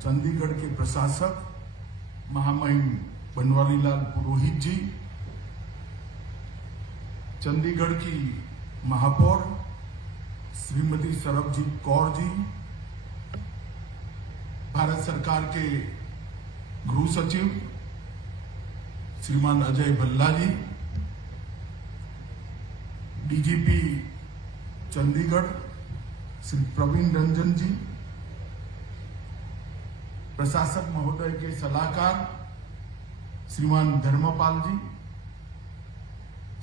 चंडीगढ़ के प्रशासक महामहिम बनवारीलाल पुरोहित जी, चंडीगढ़ की महापौर श्रीमती सरबजीत कौर जी, भारत सरकार के गृह सचिव श्रीमान अजय भल्ला जी, डीजीपी चंडीगढ़ श्री प्रवीण रंजन जी, प्रशासक महोदय के सलाहकार श्रीमान धर्मपाल जी,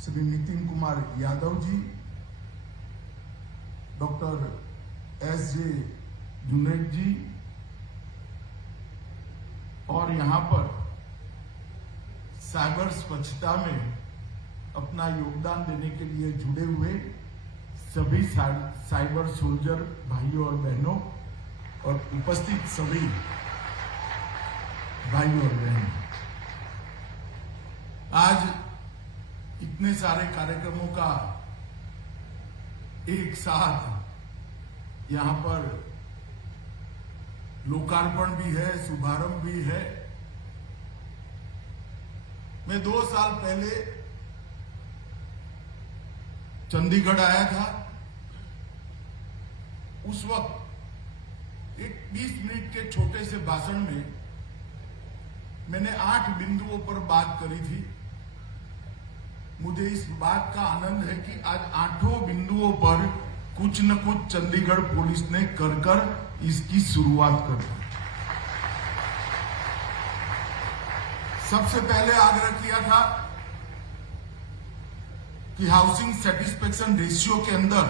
श्री नितिन कुमार यादव जी, डॉक्टर एस.जे. जुनैद जी और यहां पर साइबर स्वच्छता में अपना योगदान देने के लिए जुड़े हुए सभी साइबर सोल्जर भाइयों और बहनों और उपस्थित सभी भाइयों और बहनों, आज इतने सारे कार्यक्रमों का एक साथ यहां पर लोकार्पण भी है, शुभारंभ भी है। मैं 2 साल पहले चंडीगढ़ आया था। उस वक्त एक 20 मिनट के छोटे से भाषण में मैंने 8 बिंदुओं पर बात करी थी। मुझे इस बात का आनंद है कि आज 8 बिंदुओं पर कुछ न कुछ चंडीगढ़ पुलिस ने कर इसकी शुरुआत कर दी। सबसे पहले आग्रह किया था कि हाउसिंग सेटिस्फेक्शन रेशियो के अंदर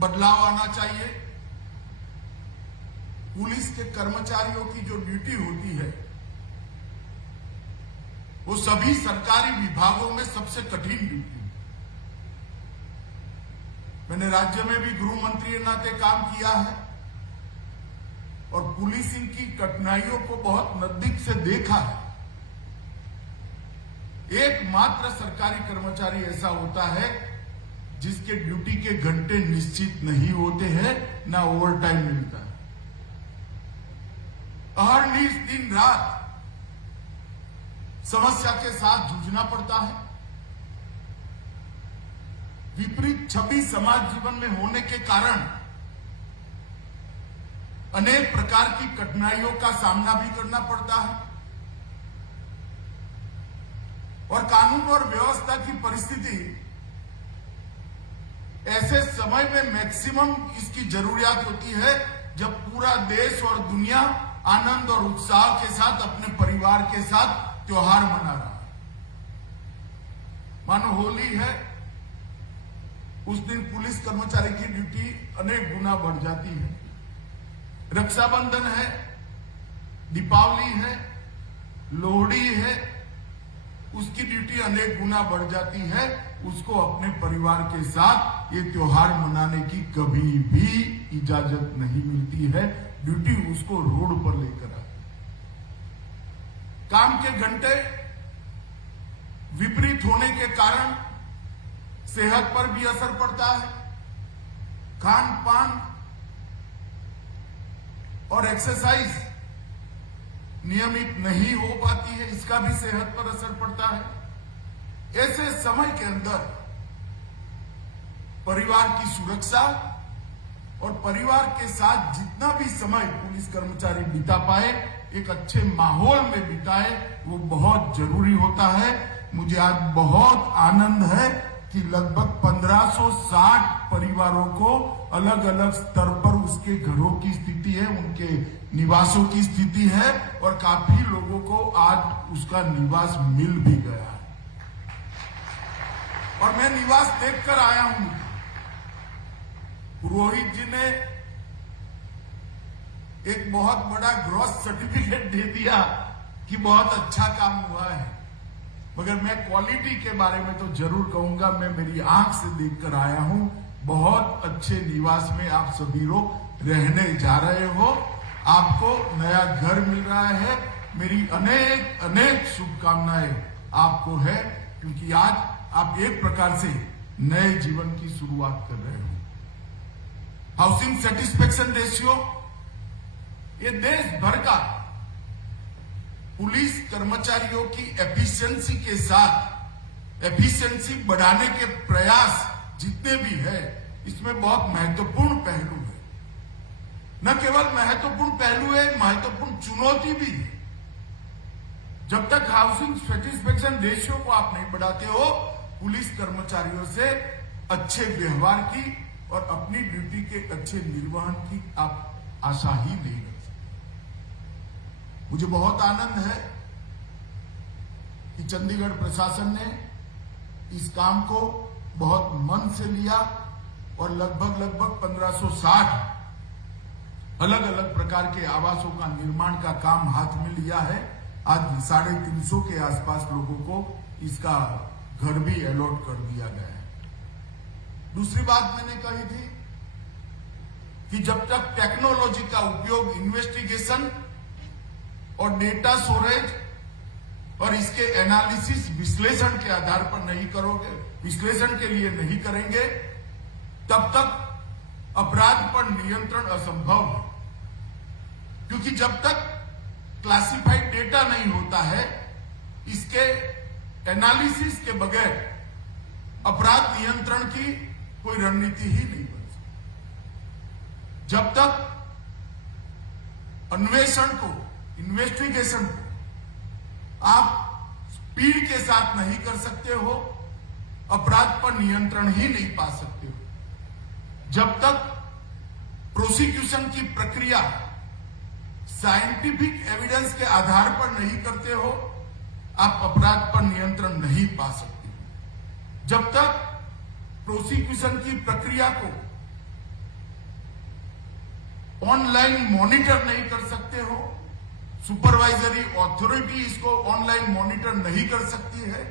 बदलाव आना चाहिए। पुलिस के कर्मचारियों की जो ड्यूटी होती है वो सभी सरकारी विभागों में सबसे कठिन ड्यूटी है। मैंने राज्य में भी गृह मंत्री के नाते काम किया है और पुलिसिंग की कठिनाइयों को बहुत नजदीक से देखा है। एकमात्र सरकारी कर्मचारी ऐसा होता है जिसके ड्यूटी के घंटे निश्चित नहीं होते हैं, ना ओवर टाइम मिलता है। अहर्निश दिन रात समस्या के साथ जूझना पड़ता है। विपरीत छवि समाज जीवन में होने के कारण अनेक प्रकार की कठिनाइयों का सामना भी करना पड़ता है और कानून और व्यवस्था की परिस्थिति ऐसे समय में मैक्सिमम इसकी जरूरियात होती है जब पूरा देश और दुनिया आनंद और उत्साह के साथ अपने परिवार के साथ त्योहार मना रहा है। मानो होली है, उस दिन पुलिस कर्मचारी की ड्यूटी अनेक गुना बढ़ जाती है। रक्षाबंधन है, दीपावली है, लोहड़ी है, उसकी ड्यूटी अनेक गुना बढ़ जाती है। उसको अपने परिवार के साथ ये त्योहार मनाने की कभी भी इजाजत नहीं मिलती है। ड्यूटी उसको रोड पर लेकर आती है। काम के घंटे विपरीत होने के कारण सेहत पर भी असर पड़ता है। खान पान और एक्सरसाइज नियमित नहीं हो पाती है, इसका भी सेहत पर असर पड़ता है। ऐसे समय के अंदर परिवार की सुरक्षा और परिवार के साथ जितना भी समय पुलिस कर्मचारी बिता पाए, एक अच्छे माहौल में बिताए, वो बहुत जरूरी होता है। मुझे आज बहुत आनंद है कि लगभग 1560 परिवारों को अलग अलग स्तर पर उसके घरों की स्थिति है, उनके निवासों की स्थिति है और काफी लोगों को आज उसका निवास मिल भी गया है। और मैं निवास देखकर आया हूं। पुरोहित जी ने एक बहुत बड़ा ग्रॉस सर्टिफिकेट दे दिया कि बहुत अच्छा काम हुआ है, मगर मैं क्वालिटी के बारे में तो जरूर कहूंगा। मैं मेरी आंख से देखकर आया हूं। बहुत अच्छे निवास में आप सभी लोग रहने जा रहे हो। आपको नया घर मिल रहा है। मेरी अनेक अनेक शुभकामनाएं आपको है, क्योंकि आज आप एक प्रकार से नए जीवन की शुरुआत कर रहे हो। हाउसिंग सेटिस्फेक्शन रेशियो ये देश भर का पुलिस कर्मचारियों की एफिशिएंसी के साथ एफिशिएंसी बढ़ाने के प्रयास जितने भी है, इसमें बहुत महत्वपूर्ण पहलू है। न केवल महत्वपूर्ण पहलू है, महत्वपूर्ण चुनौती भी है। जब तक हाउसिंग सेटिस्फेक्शन रेशियो को आप नहीं बढ़ाते हो, पुलिस कर्मचारियों से अच्छे व्यवहार की और अपनी ड्यूटी के अच्छे निर्वहन की आप आशा ही नहीं रख सकते। मुझे बहुत आनंद है कि चंडीगढ़ प्रशासन ने इस काम को बहुत मन से लिया और लगभग 1560 अलग अलग प्रकार के आवासों का निर्माण का काम हाथ में लिया है। आज 350 के आसपास लोगों को इसका घर भी अलॉट कर दिया गया है। दूसरी बात मैंने कही थी कि जब तक टेक्नोलॉजी का उपयोग इन्वेस्टिगेशन और डेटा स्टोरेज और इसके एनालिसिस विश्लेषण के आधार पर नहीं करोगे, विश्लेषण के लिए नहीं करेंगे, तब तक अपराध पर नियंत्रण असंभव है। क्योंकि जब तक क्लासिफाइड डेटा नहीं होता है, इसके एनालिसिस के बगैर अपराध नियंत्रण की कोई रणनीति ही नहीं बन सकती। जब तक अन्वेषण को, इन्वेस्टिगेशन को आप स्पीड के साथ नहीं कर सकते हो, अपराध पर नियंत्रण ही नहीं पा सकते हो। जब तक प्रोसिक्यूशन की प्रक्रिया साइंटिफिक एविडेंस के आधार पर नहीं करते हो, आप अपराध पर नियंत्रण नहीं पा सकते हो। जब तक प्रोसिक्यूशन की प्रक्रिया को ऑनलाइन मॉनिटर नहीं कर सकते हो, सुपरवाइजरी अथॉरिटी इसको ऑनलाइन मॉनिटर नहीं कर सकती है,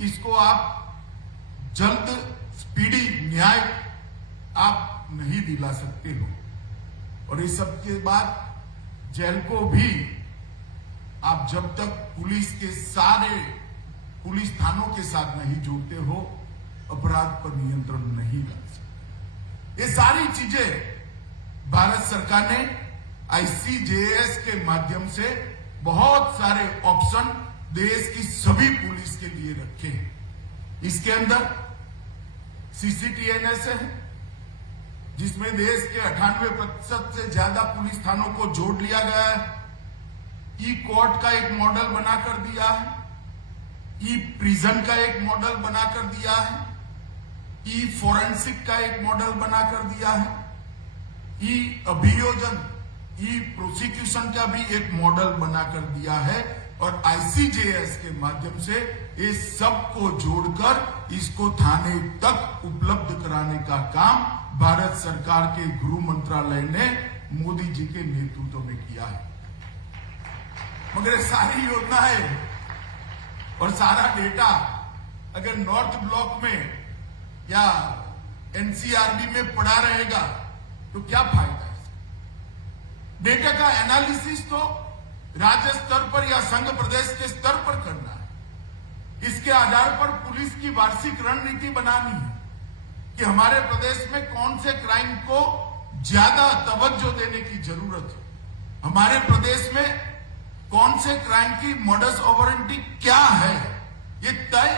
इसको आप जल्द स्पीडी न्याय आप नहीं दिला सकते हो। और इस सब के बाद जेल को भी आप जब तक पुलिस के सारे पुलिस थानों के साथ नहीं जोड़ते हो, अपराध पर नियंत्रण नहीं ला सकते। ये सारी चीजें भारत सरकार ने ICJS के माध्यम से बहुत सारे ऑप्शन देश की सभी पुलिस के लिए रखे हैं। इसके अंदर CCTNS है, जिसमें देश के 98% से ज्यादा पुलिस थानों को जोड़ लिया गया है। ई-कोर्ट का एक मॉडल बनाकर दिया है, ई-प्रिजन का एक मॉडल बनाकर दिया है, ई-फोरेंसिक का एक मॉडल बनाकर दिया है, ई-अभियोजन, ई-प्रोसिक्यूशन का भी एक मॉडल बनाकर दिया है। और ICJS के माध्यम से इस सब को जोड़कर इसको थाने तक उपलब्ध कराने का काम भारत सरकार के गृह मंत्रालय ने मोदी जी के नेतृत्व में किया है। मगर ये सारी योजनाएं और सारा डेटा अगर नॉर्थ ब्लॉक में या NCRB में पड़ा रहेगा तो क्या फायदा है? डेटा का एनालिसिस तो राज्य स्तर पर या संघ प्रदेश के स्तर पर करना है। इसके आधार पर पुलिस की वार्षिक रणनीति बनानी है कि हमारे प्रदेश में कौन से क्राइम को ज्यादा तवज्जो देने की जरूरत है, हमारे प्रदेश में कौन से क्राइम की मॉडस ऑपरेंडी क्या है, ये तय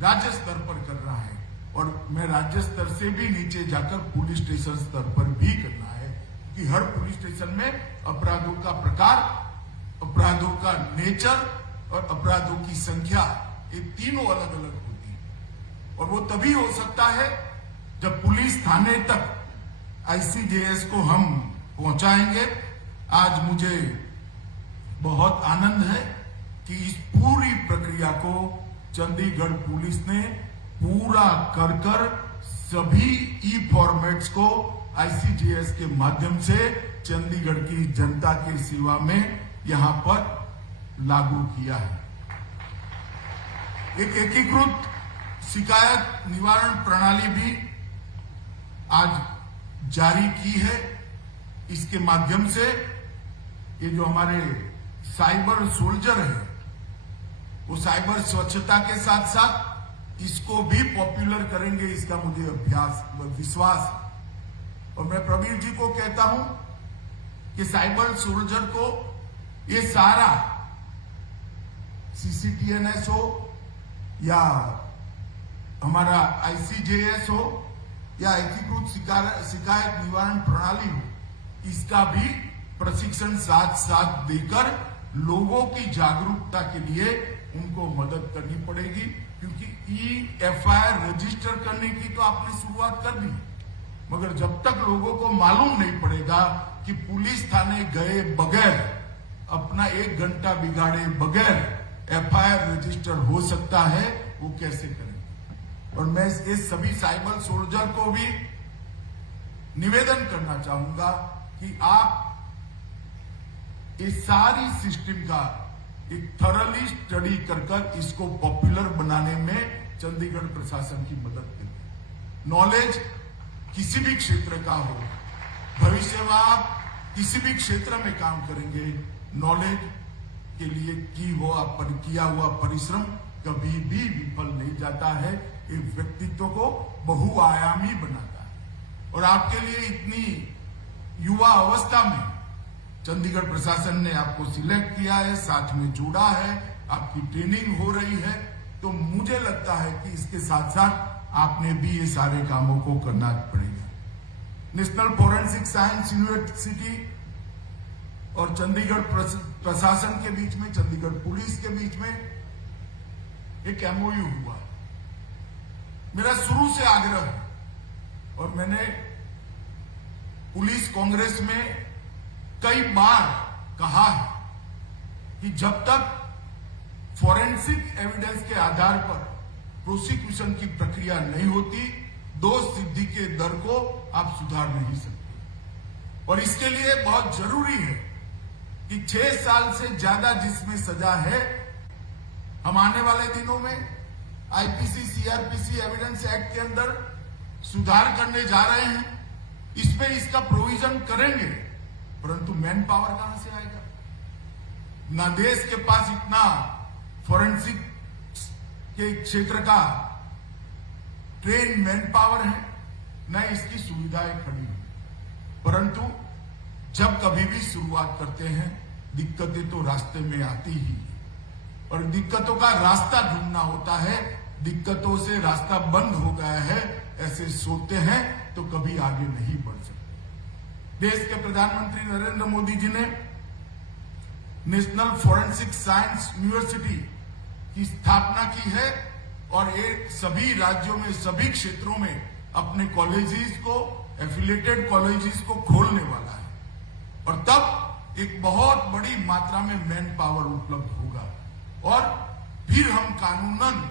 राज्य स्तर पर कर रहा है। और मैं राज्य स्तर से भी नीचे जाकर पुलिस स्टेशन स्तर पर भी करना है कि हर पुलिस स्टेशन में अपराधों का प्रकार, अपराधों का नेचर और अपराधों की संख्या, ये तीनों अलग अलग होती है। और वो तभी हो सकता है जब पुलिस थाने तक ICJS को हम पहुंचाएंगे। आज मुझे बहुत आनंद है कि इस पूरी प्रक्रिया को चंडीगढ़ पुलिस ने पूरा कर सभी ई-फॉर्मेट्स को ICJS के माध्यम से चंडीगढ़ की जनता की सेवा में यहां पर लागू किया है। एक एकीकृत शिकायत निवारण प्रणाली भी आज जारी की है। इसके माध्यम से ये जो हमारे साइबर सोल्जर है, वो साइबर स्वच्छता के साथ साथ इसको भी पॉपुलर करेंगे, इसका मुझे विश्वास है। और मैं प्रवीर जी को कहता हूं कि साइबर सोल्जर को ये सारा CCTNS हो या हमारा ICJS हो या एकीकृत शिकायत निवारण प्रणाली हो, इसका भी प्रशिक्षण साथ साथ देकर लोगों की जागरूकता के लिए उनको मदद करनी पड़ेगी। क्योंकि FIR रजिस्टर करने की तो आपने शुरुआत कर दी, मगर जब तक लोगों को मालूम नहीं पड़ेगा कि पुलिस थाने गए बगैर, अपना 1 घंटा बिगाड़े बगैर FIR रजिस्टर हो सकता है, वो कैसे करें। और मैं इस सभी साइबर सोल्जर को भी निवेदन करना चाहूंगा कि आप इस सारी सिस्टम का एक थॉरली स्टडी कर इसको पॉपुलर बनाने में चंडीगढ़ प्रशासन की मदद करें। नॉलेज किसी भी क्षेत्र का हो, भविष्य में आप किसी भी क्षेत्र में काम करेंगे, नॉलेज के लिए किया हुआ परिश्रम कभी भी विफल नहीं जाता है। एक व्यक्तित्व को बहुआयामी बनाता है। और आपके लिए इतनी युवा अवस्था में चंडीगढ़ प्रशासन ने आपको सिलेक्ट किया है, साथ में जोड़ा है, आपकी ट्रेनिंग हो रही है, तो मुझे लगता है कि इसके साथ साथ आपने भी ये सारे कामों को करना पड़ेगा। नेशनल फॉरेंसिक साइंस यूनिवर्सिटी और चंडीगढ़ प्रशासन के बीच में, चंडीगढ़ पुलिस के बीच में एक MOU हुआ। मेरा शुरू से आग्रह है और मैंने पुलिस कांग्रेस में कई बार कहा है कि जब तक फॉरेंसिक एविडेंस के आधार पर प्रोसिक्यूशन की प्रक्रिया नहीं होती, दोष सिद्धि के दर को आप सुधार नहीं सकते। और इसके लिए बहुत जरूरी है कि 6 साल से ज्यादा जिसमें सजा है, हम आने वाले दिनों में IPC CRPC एविडेंस एक्ट के अंदर सुधार करने जा रहे हैं। इसमें इसका प्रोविजन करेंगे, परंतु मैन पावर कहां से आएगा? ना देश के पास इतना फॉरेंसिक के क्षेत्र का ट्रेन मैन पावर है, न इसकी सुविधाएं खड़ी हैं। परंतु जब कभी भी शुरुआत करते हैं, दिक्कतें तो रास्ते में आती ही है और दिक्कतों का रास्ता ढूंढना होता है। दिक्कतों से रास्ता बंद हो गया है, ऐसे सोचते हैं तो कभी आगे नहीं बढ़ सकते। देश के प्रधानमंत्री नरेंद्र मोदी जी ने नेशनल फॉरेंसिक साइंस यूनिवर्सिटी की स्थापना की है और ये सभी राज्यों में, सभी क्षेत्रों में अपने कॉलेजेस को, एफिलिएटेड कॉलेजेस को खोलने वाला है और तब एक बहुत बड़ी मात्रा में मैन पावर उपलब्ध होगा और फिर हम कानूनन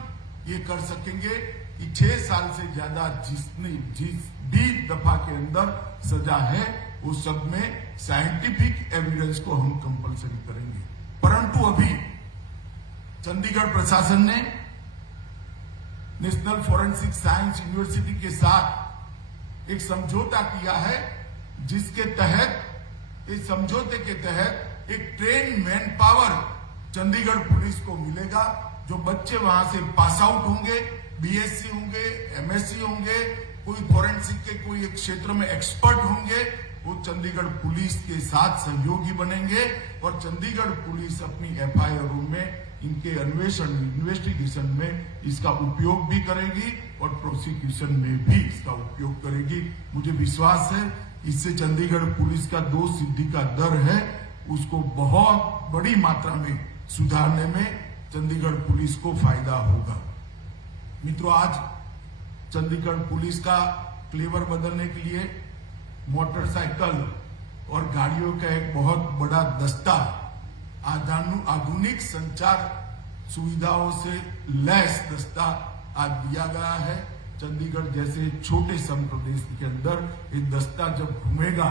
ये कर सकेंगे कि 6 साल से ज्यादा जिस भी दफा के अंदर सजा है, उस सब में साइंटिफिक एविडेंस को हम कंपलसरी करेंगे। परंतु अभी चंडीगढ़ प्रशासन ने नेशनल फॉरेंसिक साइंस यूनिवर्सिटी के साथ एक समझौता किया है, जिसके तहत, इस समझौते के तहत एक train man power Chandigarh police को मिलेगा। जो बच्चे वहां से पास आउट होंगे, BSc होंगे, MSc होंगे, कोई फॉरेंसिक के कोई एक क्षेत्र में एक्सपर्ट होंगे, वो चंडीगढ़ पुलिस के साथ सहयोगी बनेंगे और चंडीगढ़ पुलिस अपनी FIR में इनके अन्वेषण, इन्वेस्टिगेशन में इसका उपयोग भी करेगी और प्रोसिक्यूशन में भी इसका उपयोग करेगी। मुझे विश्वास है इससे चंडीगढ़ पुलिस का दोष सिद्धि का दर है, उसको बहुत बड़ी मात्रा में सुधारने में चंडीगढ़ पुलिस को फायदा होगा। मित्रों, आज चंडीगढ़ पुलिस का फ्लेवर बदलने के लिए मोटरसाइकिल और गाड़ियों का एक बहुत बड़ा दस्ता, आधुनिक संचार सुविधाओं से लैस दस्ता आज दिया गया है। चंडीगढ़ जैसे छोटे सम प्रदेश के अंदर ये दस्ता जब घूमेगा,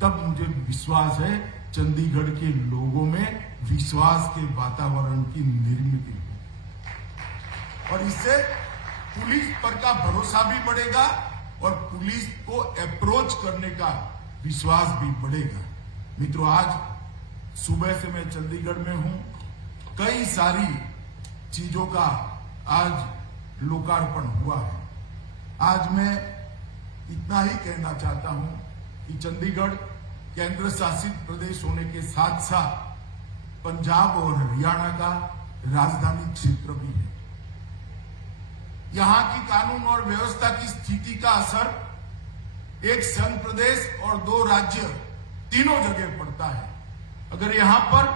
तब मुझे विश्वास है चंडीगढ़ के लोगों में विश्वास के वातावरण की निर्मित होगी और इससे पुलिस पर का भरोसा भी बढ़ेगा और पुलिस को अप्रोच करने का विश्वास भी बढ़ेगा। मित्रों, आज सुबह से मैं चंडीगढ़ में हूं, कई सारी चीजों का आज लोकार्पण हुआ है। आज मैं इतना ही कहना चाहता हूं कि चंडीगढ़ केंद्र शासित प्रदेश होने के साथ साथ पंजाब और हरियाणा का राजधानी क्षेत्र भी है। यहां की कानून और व्यवस्था की स्थिति का असर एक संघ प्रदेश और 2 राज्य तीनों जगह पड़ता है। अगर यहां पर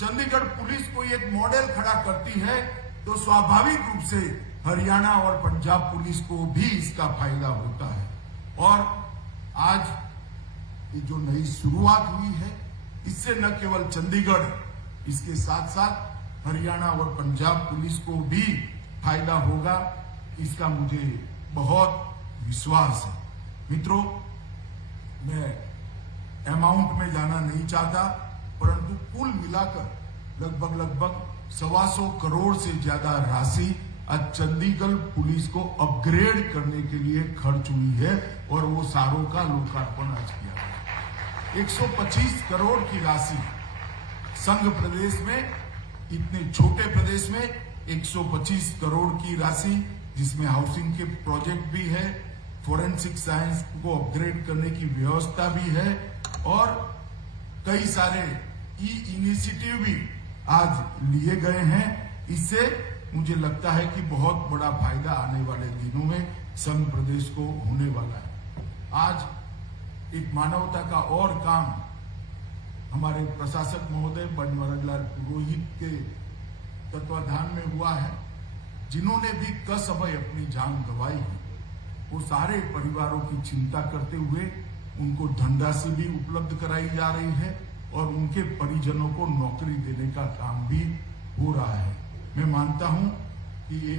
चंडीगढ़ पुलिस कोई एक मॉडल खड़ा करती है तो स्वाभाविक रूप से हरियाणा और पंजाब पुलिस को भी इसका फायदा होता है। और आज ये जो नई शुरुआत हुई है, इससे न केवल चंडीगढ़, इसके साथ साथ हरियाणा और पंजाब पुलिस को भी फायदा होगा, इसका मुझे बहुत विश्वास है। मित्रों, मैं अमाउंट में जाना नहीं चाहता, परंतु कुल मिलाकर लगभग 125 करोड़ से ज्यादा राशि आज चंडीगढ़ पुलिस को अपग्रेड करने के लिए खर्च हुई है और वो सारों का लोकार्पण आज किया गया। 125 करोड़ की राशि संघ प्रदेश में, इतने छोटे प्रदेश में 125 करोड़ की राशि, जिसमें हाउसिंग के प्रोजेक्ट भी है, फोरेंसिक साइंस को अपग्रेड करने की व्यवस्था भी है और कई सारे इनिशिएटिव भी आज लिए गए हैं। इससे मुझे लगता है कि बहुत बड़ा फायदा आने वाले दिनों में संघ प्रदेश को होने वाला है। आज एक मानवता का और काम हमारे प्रशासक महोदय बनवारीलाल पुरोहित के तत्वाधान में हुआ है। जिन्होंने भी कसअभय अपनी जान गंवाई है, वो सारे परिवारों की चिंता करते हुए उनको धनराशि भी उपलब्ध कराई जा रही है और उनके परिजनों को नौकरी देने का काम भी हो रहा है। मैं मानता हूं कि ये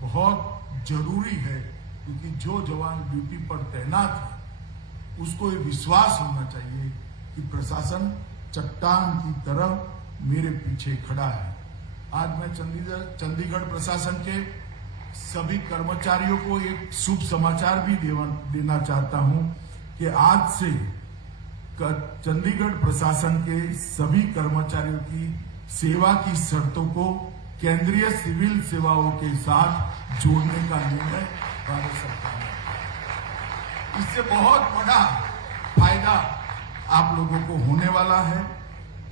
बहुत जरूरी है, क्योंकि जो जवान ड्यूटी पर तैनात है उसको ये विश्वास होना चाहिए कि प्रशासन चट्टान की तरह मेरे पीछे खड़ा है। आज मैं चंडीगढ़ प्रशासन के सभी कर्मचारियों को एक शुभ समाचार भी देना चाहता हूं कि आज से चंडीगढ़ प्रशासन के सभी कर्मचारियों की सेवा की शर्तों को केंद्रीय सिविल सेवाओं के साथ जोड़ने का निर्णय भारत सरकार ने। इससे बहुत बड़ा फायदा आप लोगों को होने वाला है।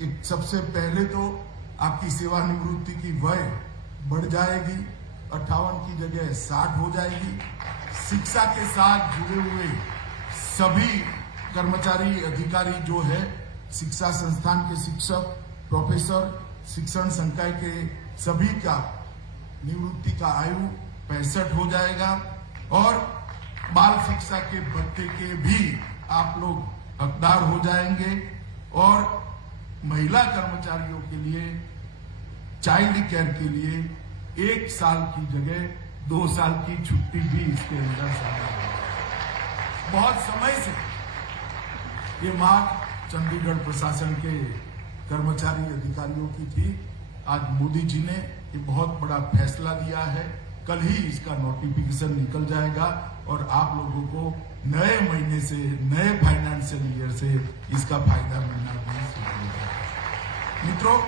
एक सबसे पहले तो आपकी सेवानिवृत्ति की वय बढ़ जाएगी, 58 की जगह 60 हो जाएगी। शिक्षा के साथ जुड़े हुए सभी कर्मचारी अधिकारी जो है, शिक्षा संस्थान के शिक्षक, प्रोफेसर, शिक्षण संकाय के सभी का निवृत्ति का आयु 65 हो जाएगा और बाल शिक्षा के भत्ते के भी आप लोग हकदार हो जाएंगे और महिला कर्मचारियों के लिए चाइल्ड केयर के लिए 1 साल की जगह 2 साल की छुट्टी भी इसके अंदर शामिल है। बहुत समय से ये मांग चंडीगढ़ प्रशासन के कर्मचारी अधिकारियों की थी। आज मोदी जी ने ये बहुत बड़ा फैसला दिया है। कल ही इसका नोटिफिकेशन निकल जाएगा और आप लोगों को नए महीने से, नए फाइनेंशियल ईयर से इसका फायदा मिलना भी शुरू होगा। मित्रों,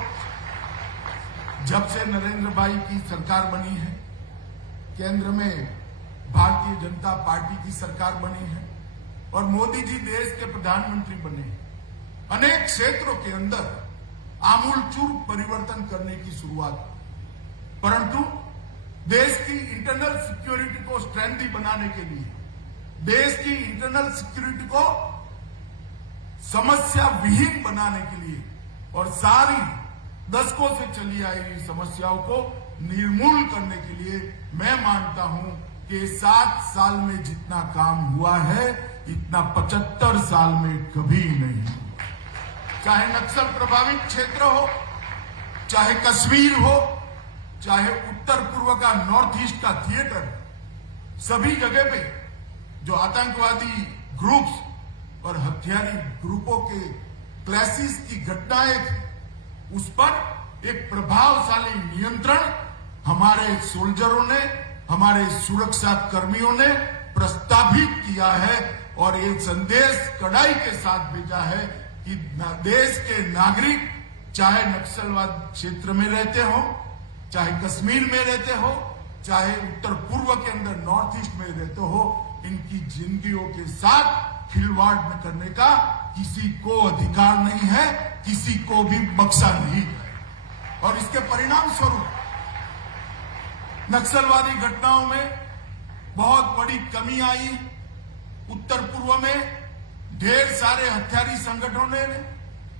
जब से नरेंद्र भाई की सरकार बनी है, केंद्र में भारतीय जनता पार्टी की सरकार बनी है और मोदी जी देश के प्रधानमंत्री बने हैं, अनेक क्षेत्रों के अंदर आमूलचूल परिवर्तन करने की शुरुआत, परंतु देश की इंटरनल सिक्योरिटी को स्ट्रेंथी बनाने के लिए, देश की इंटरनल सिक्योरिटी को समस्या विहीन बनाने के लिए और सारी दशकों से चली आई हुई समस्याओं को निर्मूल करने के लिए मैं मानता हूं कि 7 साल में जितना काम हुआ है, इतना 75 साल में कभी नहीं हुआ। चाहे नक्सल प्रभावित क्षेत्र हो, चाहे कश्मीर हो, चाहे उत्तर पूर्व का नॉर्थ ईस्ट का थिएटर, सभी जगह पे जो आतंकवादी ग्रुप्स और हथियारी ग्रुपों के क्लैशेस की घटनाएं थी, उस पर एक प्रभावशाली नियंत्रण हमारे सोल्जरों ने, हमारे सुरक्षा कर्मियों ने प्रस्तावित किया है और एक संदेश कड़ाई के साथ भेजा है कि देश के नागरिक चाहे नक्सलवाद क्षेत्र में रहते हो, चाहे कश्मीर में रहते हो, चाहे उत्तर पूर्व के अंदर नॉर्थ ईस्ट में रहते हो, इनकी जिंदगियों के साथ खिलवाड़ न करने का किसी को अधिकार नहीं है, किसी को भी बख्शा नहीं है। और इसके परिणाम स्वरूप नक्सलवादी घटनाओं में बहुत बड़ी कमी आई। उत्तर पूर्व में ढेर सारे हथियारी संगठनों ने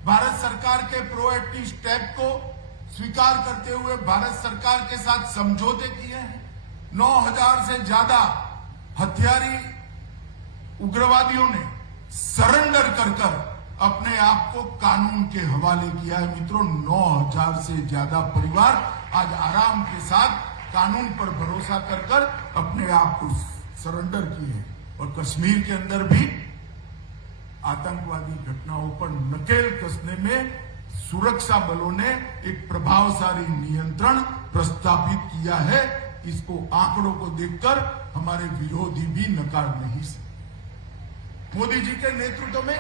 भारत सरकार के प्रोएक्टिव स्टेप को स्वीकार करते हुए भारत सरकार के साथ समझौते किए हैं। 9,000 से ज्यादा हथियारी उग्रवादियों ने सरेंडर कर अपने आप को कानून के हवाले किया है। मित्रों, 9,000 से ज्यादा परिवार आज आराम के साथ कानून पर भरोसा कर अपने आप को सरेंडर किए हैं। और कश्मीर के अंदर भी आतंकवादी घटनाओं पर नकेल कसने में सुरक्षा बलों ने एक प्रभावशाली नियंत्रण प्रस्तावित किया है। इसको आंकड़ों को देखकर हमारे विरोधी भी नकार नहीं सकते। मोदी जी के नेतृत्व में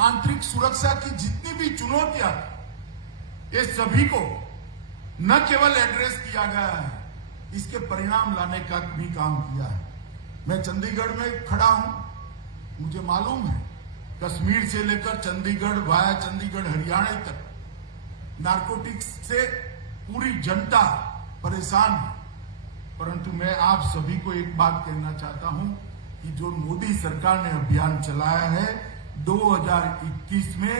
आंतरिक सुरक्षा की जितनी भी चुनौतियां ये सभी को न केवल एड्रेस किया गया है, इसके परिणाम लाने का भी काम किया है। मैं चंडीगढ़ में खड़ा हूं, मुझे मालूम है कश्मीर से लेकर चंडीगढ़ वाया चंडीगढ़ हरियाणा तक नारकोटिक्स से पूरी जनता परेशान है। परंतु मैं आप सभी को एक बात कहना चाहता हूं कि जो मोदी सरकार ने अभियान चलाया है 2021 में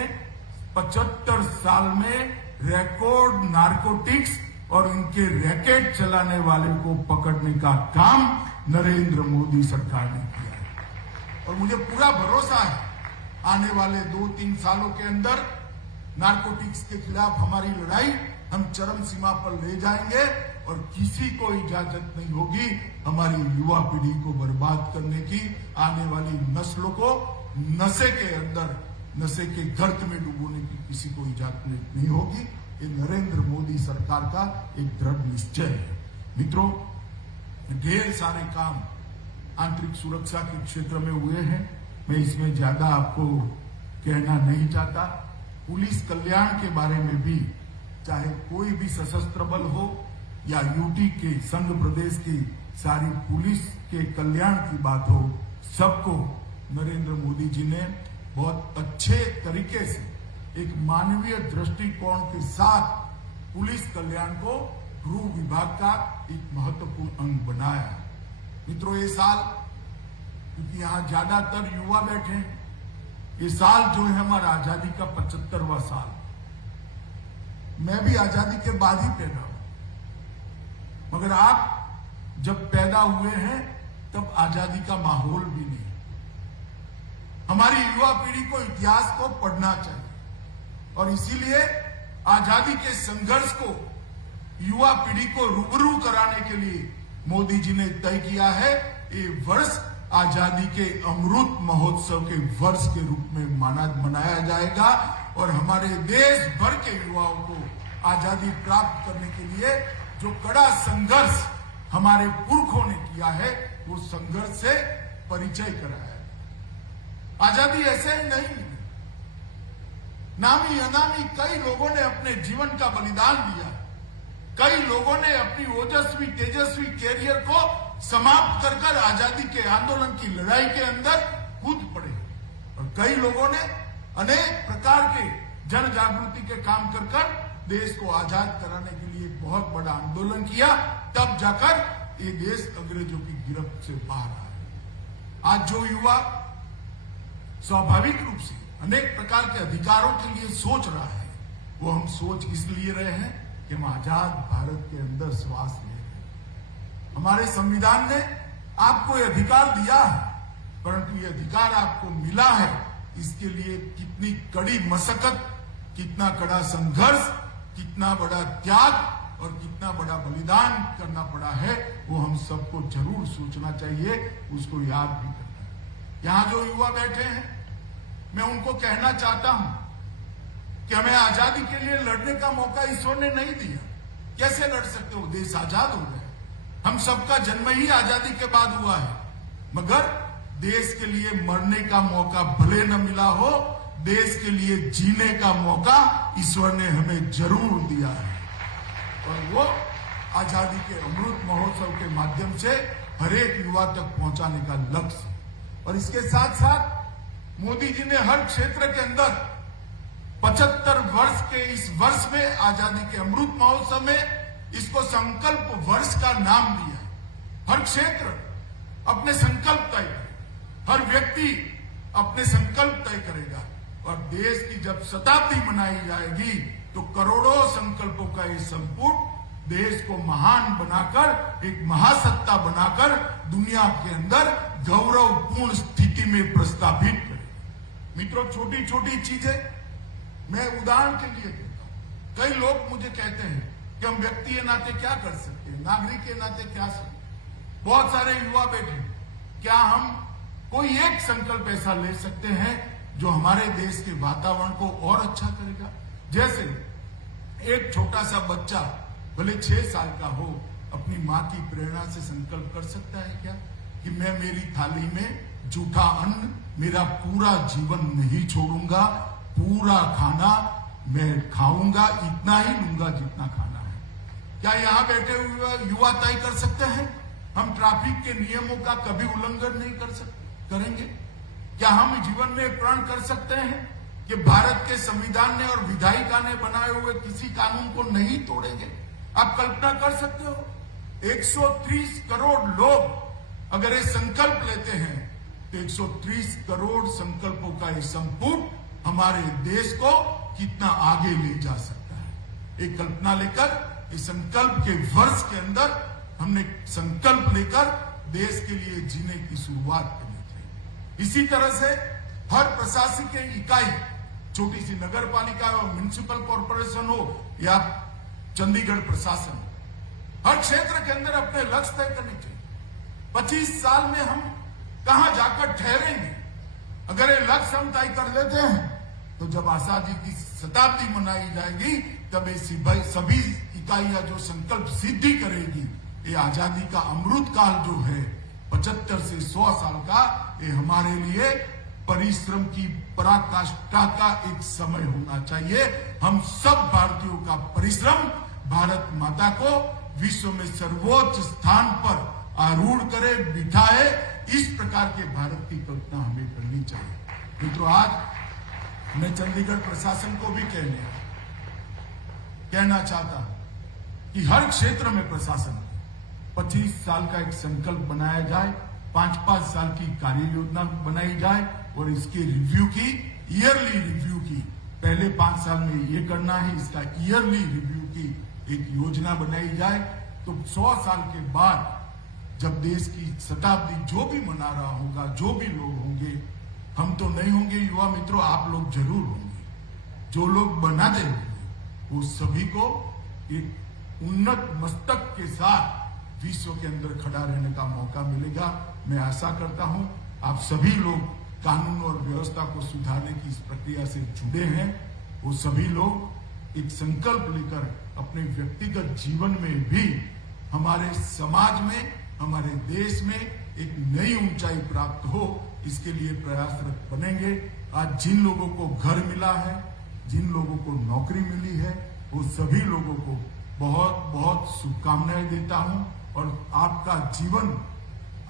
75 साल में रिकॉर्ड नारकोटिक्स और उनके रैकेट चलाने वाले को पकड़ने का काम नरेंद्र मोदी सरकार ने किया है। और मुझे पूरा भरोसा है आने वाले 2-3 सालों के अंदर नारकोटिक्स के खिलाफ हमारी लड़ाई हम चरम सीमा पर ले जाएंगे और किसी को इजाजत नहीं होगी हमारी युवा पीढ़ी को बर्बाद करने की, आने वाली नस्लों को नशे के अंदर नशे के गर्त में डुबोने की किसी को इजाजत नहीं होगी। ये नरेंद्र मोदी सरकार का एक दृढ़ निश्चय है। मित्रों, ढेर सारे काम आंतरिक सुरक्षा के क्षेत्र में हुए हैं, मैं इसमें ज्यादा आपको कहना नहीं चाहता। पुलिस कल्याण के बारे में भी, चाहे कोई भी सशस्त्र बल हो या यूटी के संघ प्रदेश की सारी पुलिस के कल्याण की बात हो, सबको नरेंद्र मोदी जी ने बहुत अच्छे तरीके से एक मानवीय दृष्टिकोण के साथ पुलिस कल्याण को गृह विभाग का एक महत्वपूर्ण अंग बनाया। मित्रों, ये साल, क्योंकि यहां ज्यादातर युवा बैठे हैं, ये साल जो है हमारा आजादी का 75वां साल। मैं भी आजादी के बाद ही पैदा हुआ, मगर आप जब पैदा हुए हैं तब आजादी का माहौल भी नहीं। हमारी युवा पीढ़ी को इतिहास को पढ़ना चाहिए और इसीलिए आजादी के संघर्ष को युवा पीढ़ी को रूबरू कराने के लिए मोदी जी ने तय किया है ये वर्ष आजादी के अमृत महोत्सव के वर्ष के रूप में मनाया जाएगा और हमारे देश भर के युवाओं को आजादी प्राप्त करने के लिए जो कड़ा संघर्ष हमारे पुरखों ने किया है वो संघर्ष से परिचय कराया है। आजादी ऐसे ही नहीं मिली, नामी अनामी कई लोगों ने अपने जीवन का बलिदान दिया, कई लोगों ने अपनी ओजस्वी तेजस्वी कैरियर को समाप्त कर आजादी के आंदोलन की लड़ाई के अंदर कूद पड़े और कई लोगों ने अनेक प्रकार के जन जागृति के काम कर देश को आजाद कराने के लिए बहुत बड़ा आंदोलन किया, तब जाकर ये देश अंग्रेजों की गिरफ्त से बाहर आया। आज जो युवा स्वाभाविक रूप से अनेक प्रकार के अधिकारों के लिए सोच रहा है, वो हम सोच इसलिए रहे हैं कि हम आजाद भारत के अंदर श्वास ले रहे हैं। हमारे संविधान ने आपको ये अधिकार दिया है, परंतु ये अधिकार आपको मिला है, इसके लिए कितनी कड़ी मशक्कत, कितना कड़ा संघर्ष, कितना बड़ा त्याग और कितना बड़ा बलिदान करना पड़ा है, वो हम सबको जरूर सोचना चाहिए, उसको याद भी करना है। यहां जो युवा बैठे हैं, मैं उनको कहना चाहता हूं कि हमें आजादी के लिए लड़ने का मौका ईश्वर ने नहीं दिया। कैसे लड़ सकते हो? देश आजाद हो गया, हम सबका जन्म ही आजादी के बाद हुआ है, मगर देश के लिए मरने का मौका भले न मिला हो, देश के लिए जीने का मौका ईश्वर ने हमें जरूर दिया है और वो आजादी के अमृत महोत्सव के माध्यम से हर एक युवा तक पहुंचाने का लक्ष्य। और इसके साथ साथ मोदी जी ने हर क्षेत्र के अंदर 75 वर्ष के इस वर्ष में, आजादी के अमृत महोत्सव में इसको संकल्प वर्ष का नाम दिया है। हर क्षेत्र अपने संकल्प तय करे, हर व्यक्ति अपने संकल्प तय करेगा और देश की जब शताब्दी मनाई जाएगी तो करोड़ों संकल्पों का ये संपुट देश को महान बनाकर, एक महासत्ता बनाकर दुनिया के अंदर गौरवपूर्ण स्थिति में प्रस्तावित करे। मित्रों, छोटी छोटी चीजें मैं उदाहरण के लिए देता हूं। कई लोग मुझे कहते हैं कि हम व्यक्ति के नाते क्या कर सकते हैं, नागरिक के नाते क्या सकते। बहुत सारे युवा बैठे हैं, क्या हम कोई एक संकल्प ऐसा ले सकते हैं जो हमारे देश के वातावरण को और अच्छा करेगा? जैसे एक छोटा सा बच्चा भले 6 साल का हो, अपनी मां की प्रेरणा से संकल्प कर सकता है क्या कि मैं मेरी थाली में जूठा अन्न मेरा पूरा जीवन नहीं छोड़ूंगा, पूरा खाना मैं खाऊंगा, इतना ही लूंगा जितना खाना है। क्या यहां बैठे हुए युवा तय कर सकते हैं हम ट्रैफिक के नियमों का कभी उल्लंघन नहीं करेंगे? क्या हम जीवन में प्रण कर सकते हैं कि भारत के संविधान ने और विधायिका ने बनाए हुए किसी कानून को नहीं तोड़ेंगे? आप कल्पना कर सकते हो 130 करोड़ लोग अगर ये संकल्प लेते हैं तो 130 करोड़ संकल्पों का ये संपुट हमारे देश को कितना आगे ले जा सकता है। एक कल्पना लेकर इस संकल्प के वर्ष के अंदर हमने संकल्प लेकर देश के लिए जीने की शुरुआत करनी चाहिए। इसी तरह से हर प्रशासकीय इकाई, छोटी सी नगर पालिका हो, म्युनिसिपल कॉर्पोरेशन हो या चंडीगढ़ प्रशासन, हर क्षेत्र के अंदर अपने लक्ष्य तय करने चाहिए। 25 साल में हम कहां जाकर ठहरेंगे? अगर ये लक्ष्य हम तय कर लेते हैं तो जब आजादी की शताब्दी मनाई जाएगी तब ये सभी इकाइयां जो संकल्प सिद्धि करेगी, ये आजादी का अमृत काल जो है 75 से 100 साल का, ये हमारे लिए परिश्रम की पराकाष्ठा का एक समय होना चाहिए। हम सब भारतीयों का परिश्रम भारत माता को विश्व में सर्वोच्च स्थान पर आरूढ़ करे, बिठाए, इस प्रकार के भारत की कल्पना हमें करनी चाहिए। मित्रों, आज मैं चंडीगढ़ प्रशासन को भी कहना चाहता हूं कि हर क्षेत्र में प्रशासन 25 साल का एक संकल्प बनाया जाए, 5-5 साल की कार्य योजना बनाई जाए और इसके रिव्यू की, ईयरली रिव्यू की, पहले 5 साल में ये करना है, इसका ईयरली रिव्यू की एक योजना बनाई जाए। तो 100 साल के बाद जब देश की शताब्दी जो भी मना रहा होगा, जो भी लोग होंगे, हम तो नहीं होंगे युवा मित्रों, आप लोग जरूर होंगे। जो लोग बनाते होंगे वो सभी को एक उन्नत मस्तक के साथ विश्व के अंदर खड़ा रहने का मौका मिलेगा। मैं आशा करता हूं आप सभी लोग कानून और व्यवस्था को सुधारने की इस प्रक्रिया से जुड़े हैं। वो सभी लोग एक संकल्प लेकर अपने व्यक्तिगत जीवन में भी हमारे समाज में, हमारे देश में एक नई ऊंचाई प्राप्त हो, इसके लिए प्रयासरत बनेंगे। आज जिन लोगों को घर मिला है, जिन लोगों को नौकरी मिली है, वो सभी लोगों को बहुत बहुत शुभकामनाएं देता हूं और आपका जीवन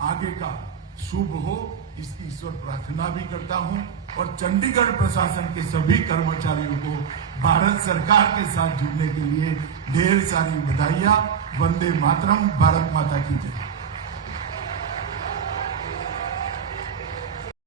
आगे का शुभ हो, इसकी ईश्वर प्रार्थना भी करता हूं। और चंडीगढ़ प्रशासन के सभी कर्मचारियों को भारत सरकार के साथ जुड़ने के लिए ढेर सारी बधाइयां। वंदे मातरम। भारत माता की जय।